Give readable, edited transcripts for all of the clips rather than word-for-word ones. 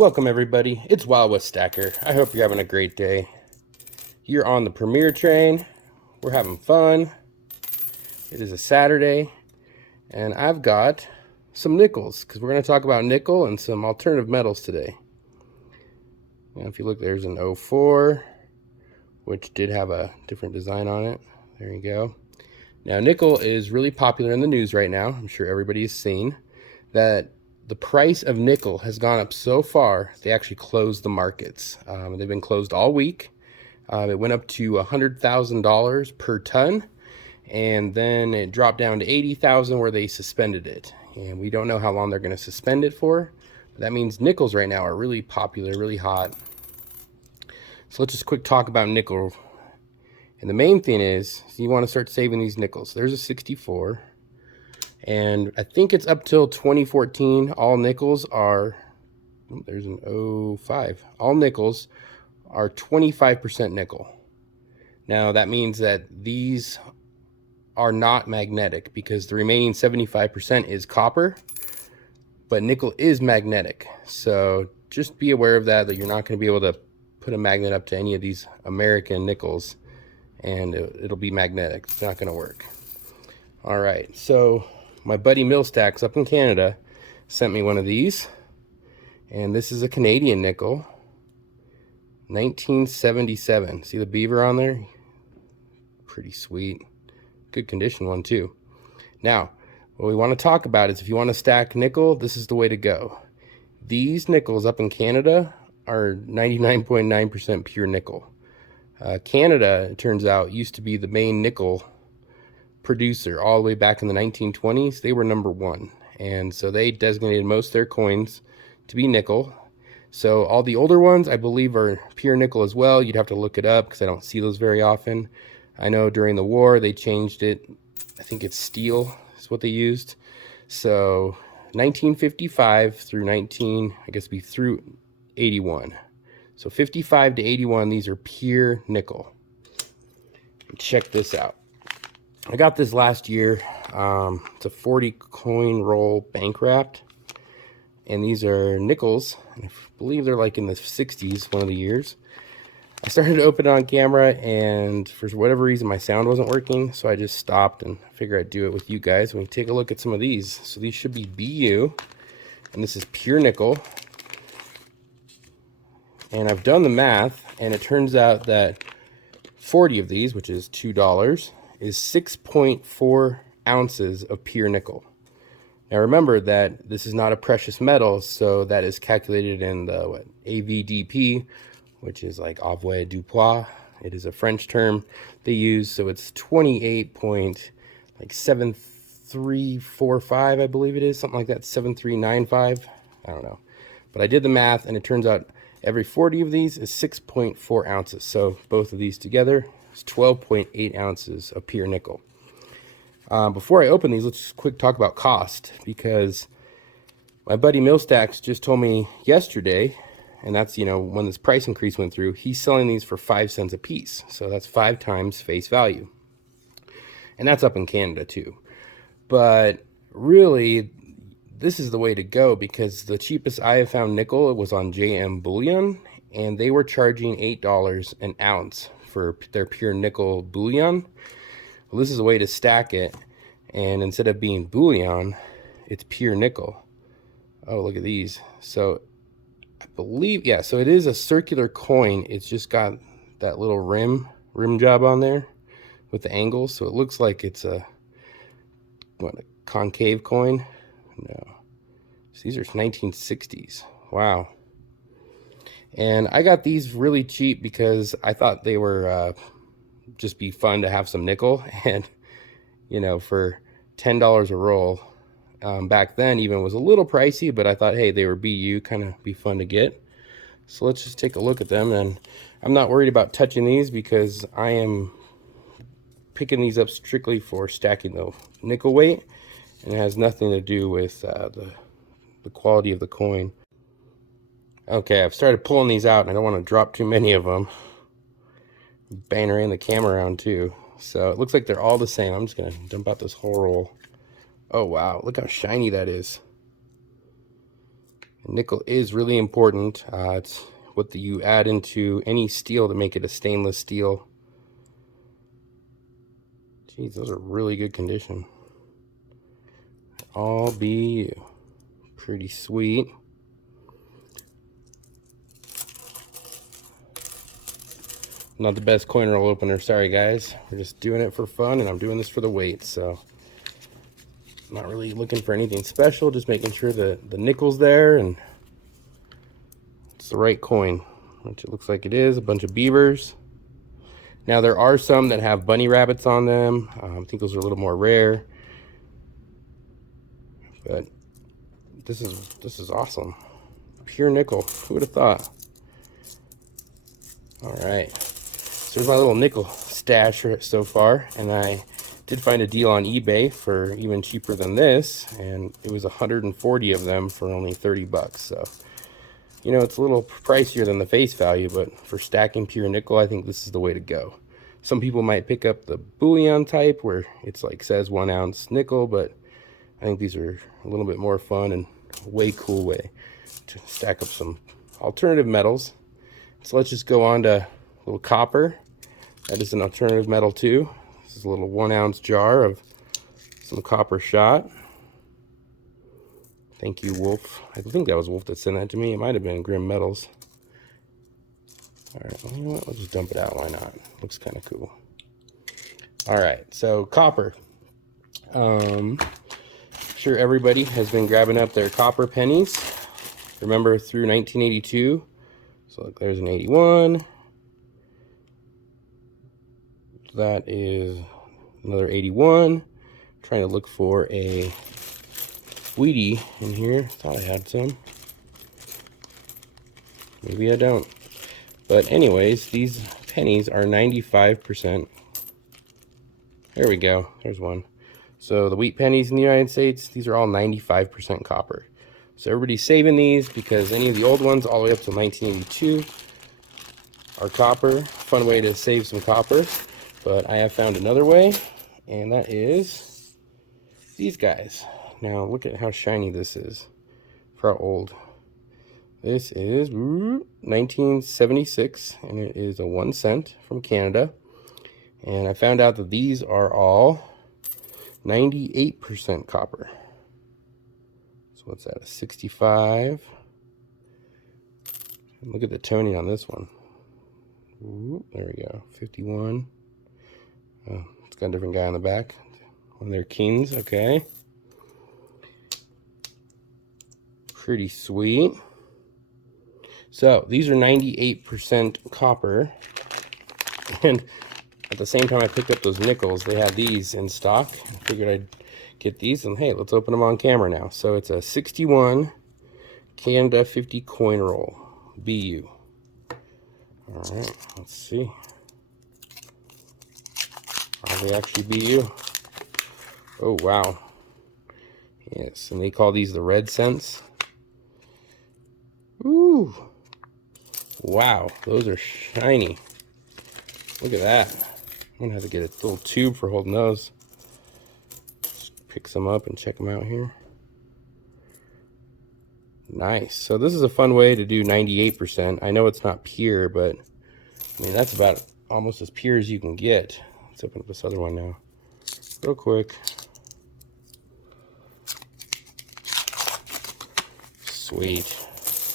Welcome everybody, it's Wild West Stacker. I hope you're having a great day. You're on the premiere train. We're having fun. It is a Saturday, and I've got some nickels, because we're going to talk about nickel and some alternative metals today. And if you look, there's an 04, which did have a different design on it. There you go. Now, nickel is really popular in the news right now. I'm sure everybody's seen that the price of nickel has gone up so far, they actually closed the markets. They've been closed all week. It went up to $100,000 per ton, and then it dropped down to $80,000 where they suspended it. And we don't know how long they're going to suspend it for. But that means nickels right now are really popular, really hot. So let's just quick talk about nickel. And the main thing is, so you want to start saving these nickels. There's a 64. And I think it's up till 2014, all nickels are, there's an 05. All nickels are 25% nickel. Now that means that these are not magnetic, because the remaining 75% is copper, but nickel is magnetic. So just be aware of that, you're not going to be able to put a magnet up to any of these American nickels and it'll be magnetic. It's not going to work. All right, so my buddy Millstacks up in Canada sent me one of these, and this is a Canadian nickel, 1977. See the beaver on there? Pretty sweet. Good condition one too. Now, what we want to talk about is if you want to stack nickel, this is the way to go. These nickels up in Canada are 99.9% pure nickel. Canada, it turns out, used to be the main nickel producer all the way back in the 1920s. They were #1, and so they designated most of their coins to be nickel. So all the older ones, I believe, are pure nickel as well. You'd have to look it up because I don't see those very often. I know during the war they changed it. I think it's steel is what they used. So 1955 through through 81. So 55 to 81, these are pure nickel. Check this out. I got this last year. It's a 40 coin roll bank wrapped, and these are nickels. I believe they're like in the 60s one of the years. I started to open it on camera, and for whatever reason my sound wasn't working, so I just stopped and figured I'd do it with you guys. We can take a look at some of these. So these should be BU, and this is pure nickel. And I've done the math, and it turns out that 40 of these, which is $2, is 6.4 ounces of pure nickel. Now remember that this is not a precious metal, so that is calculated in the AVDP, which is like avoirdupois du poids. It is a French term they use, so it's 28.7345, I believe it is, something like that, 7395. I don't know, but I did the math, and it turns out every 40 of these is 6.4 ounces. So both of these together is 12.8 ounces of pure nickel. Before I open these, let's just quick talk about cost, because my buddy Millstacks just told me yesterday, and that's, when this price increase went through, he's selling these for 5 cents a piece. So that's 5 times face value. And that's up in Canada too. But really, this is the way to go, because the cheapest I have found nickel was on JM Bullion, and they were charging $8 an ounce for their pure nickel bullion. Well, this is a way to stack it, and instead of being bullion, it's pure nickel. Oh, look at these. So I believe, yeah, so it is a circular coin. It's just got that little rim job on there with the angles, so it looks like it's a concave coin. No, so these are 1960s. Wow. And I got these really cheap because I thought they were just be fun to have some nickel, and for $10 a roll, back then even was a little pricey, but I thought, hey, they were BU, kind of be fun to get. So let's just take a look at them, and I'm not worried about touching these because I am picking these up strictly for stacking the nickel weight, and it has nothing to do with the quality of the coin. Okay, I've started pulling these out, and I don't want to drop too many of them. Banging the camera around too. So it looks like they're all the same. I'm just going to dump out this whole roll. Oh, wow. Look how shiny that is. Nickel is really important. It's what you add into any steel to make it a stainless steel. Geez, those are really good condition. All BU. Pretty sweet. Not the best coin roll opener, sorry guys. We're just doing it for fun, and I'm doing this for the weight, so not really looking for anything special, just making sure that the nickel's there and it's the right coin, which it looks like it is. A bunch of beavers. Now there are some that have bunny rabbits on them. I think those are a little more rare, but this is awesome. Pure nickel. Who would have thought? All right, so there's my little nickel stash so far, and I did find a deal on eBay for even cheaper than this, and it was 140 of them for only 30 bucks. So, you know, it's a little pricier than the face value, but for stacking pure nickel, I think this is the way to go. Some people might pick up the bullion type where it's like says 1 ounce nickel, but I think these are a little bit more fun and a way cool way to stack up some alternative metals. So let's just go on to a little copper. That is an alternative metal too. This is a little 1 ounce jar of some copper shot. Thank you, Wulf. I think that was Wulf that sent that to me. It might have been Grim Metals. All right, well, you know what? Let's just dump it out. Why not? Looks kind of cool. All right, so copper. Sure everybody has been grabbing up their copper pennies. Remember through 1982. So look, there's an 81. That is another 81. Trying to look for a Wheatie in here. Thought I had some. Maybe I don't. But anyways, these pennies are 95%. There we go. There's one. So the wheat pennies in the United States, these are all 95% copper. So everybody's saving these because any of the old ones all the way up to 1982 are copper. Fun way to save some copper. But I have found another way, and that is these guys. Now look at how shiny this is for how old. This is 1976, and it is a 1 cent from Canada. And I found out that these are all 98% copper. So what's that, a 65? Look at the toning on this one. Ooh, there we go, 51. Oh, it's got a different guy on the back. One of their kings, okay. Pretty sweet. So these are 98% copper. And at the same time I picked up those nickels, they had these in stock. I figured I'd get these, and hey, let's open them on camera now. So it's a 61 Canada 50 coin roll, BU. All right, let's see. Are they actually BU? Oh, wow. Yes, and they call these the red cents. Ooh. Wow, those are shiny. Look at that. I'm gonna have to get a little tube for holding those. Just pick some up and check them out here. Nice. So this is a fun way to do 98%. I know it's not pure, but I mean, that's about almost as pure as you can get. Let's open up this other one now, real quick. Sweet.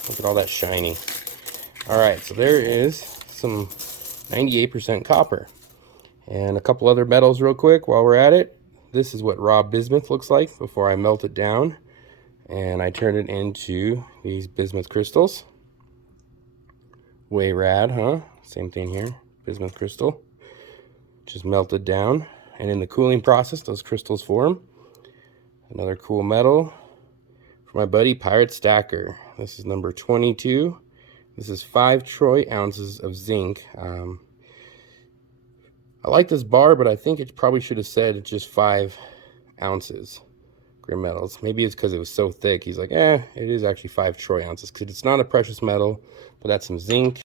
Look at all that shiny. All right, so there is some 98% copper. And a couple other metals real quick while we're at it. This is what raw bismuth looks like before I melt it down. And I turn it into these bismuth crystals. Way rad, huh? Same thing here, bismuth crystal. Just melted down. And in the cooling process, those crystals form. Another cool metal for my buddy Pirate Stacker. This is number 22. This is 5 troy ounces of zinc. I like this bar, but I think it probably should have said just 5 ounces. Grim metals. Maybe it's because it was so thick. He's like, it is actually 5 troy ounces because it's not a precious metal, but that's some zinc.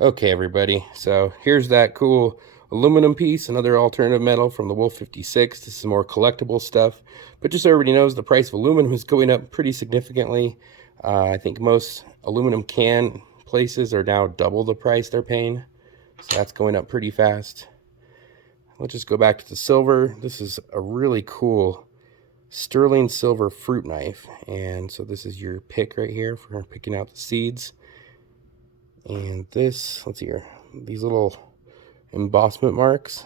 Okay, everybody. So here's that cool aluminum piece, another alternative metal from the Wulf 56. This is more collectible stuff. But just so everybody knows, the price of aluminum is going up pretty significantly. I think most aluminum can places are now double the price they're paying. So that's going up pretty fast. Let's just go back to the silver. This is a really cool sterling silver fruit knife. And so this is your pick right here for picking out the seeds. And this, let's see here, these little embossment marks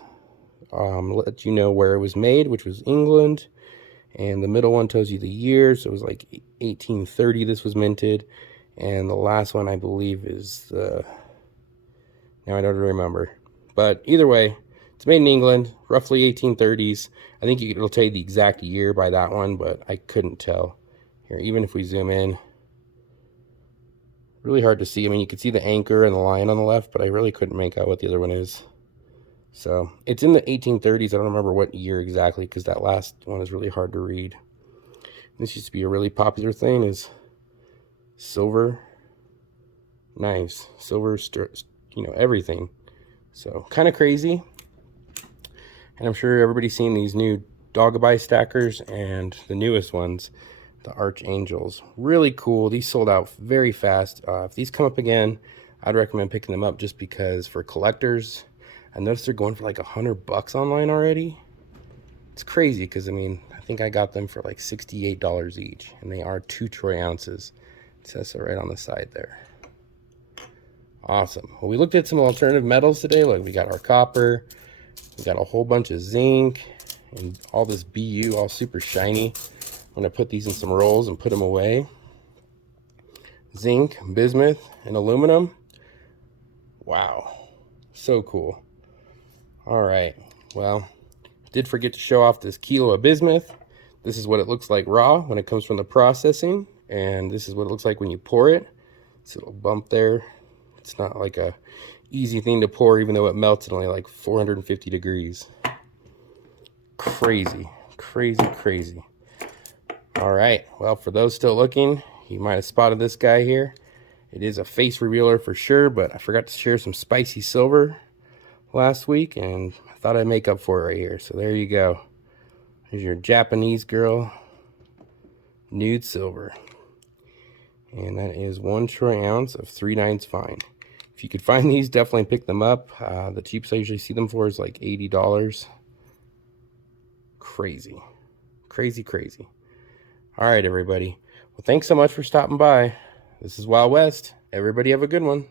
let you know where it was made, which was England. And the middle one tells you the year, so it was like 1830 this was minted. And the last one, I believe, is the, now I don't remember. But either way, it's made in England, roughly 1830s. I think it'll tell you the exact year by that one, but I couldn't tell. Here, even if we zoom in, really hard to see. I mean, you can see the anchor and the lion on the left, but I really couldn't make out what the other one is. So it's in the 1830s. I don't remember what year exactly because that last one is really hard to read. This used to be a really popular thing, is silver knives, silver, everything. So kind of crazy. And I'm sure everybody's seen these new Dogabye stackers and the newest ones, the Archangels. Really cool. These sold out very fast. If these come up again, I'd recommend picking them up just because for collectors, I noticed they're going for like $100 online already. It's crazy because, I mean, I think I got them for like $68 each, and they are 2 troy ounces. It says so right on the side there. Awesome. Well, we looked at some alternative metals today. Look, we got our copper, we got a whole bunch of zinc, and all this BU, all super shiny. I'm going to put these in some rolls and put them away. Zinc, bismuth, and aluminum. Wow. So cool. All right, well, did forget to show off this kilo of bismuth. This is what it looks like raw when it comes from the processing, and this is what it looks like when you pour it. This little bump there. It's not like a easy thing to pour, even though it melts at only like 450 degrees. Crazy, crazy, crazy. All right, well, for those still looking, you might have spotted this guy here. It is a face revealer for sure, but I forgot to share some spicy silver last week, and I thought I'd make up for it right here. So there you go. Here's your Japanese girl nude silver, and that is 1 troy ounce of 3/9 fine. If you could find these, definitely pick them up. The cheapest I usually see them for is like $80. Crazy, crazy, crazy. All right, everybody, well, thanks so much for stopping by. This is Wild West. Everybody have a good one.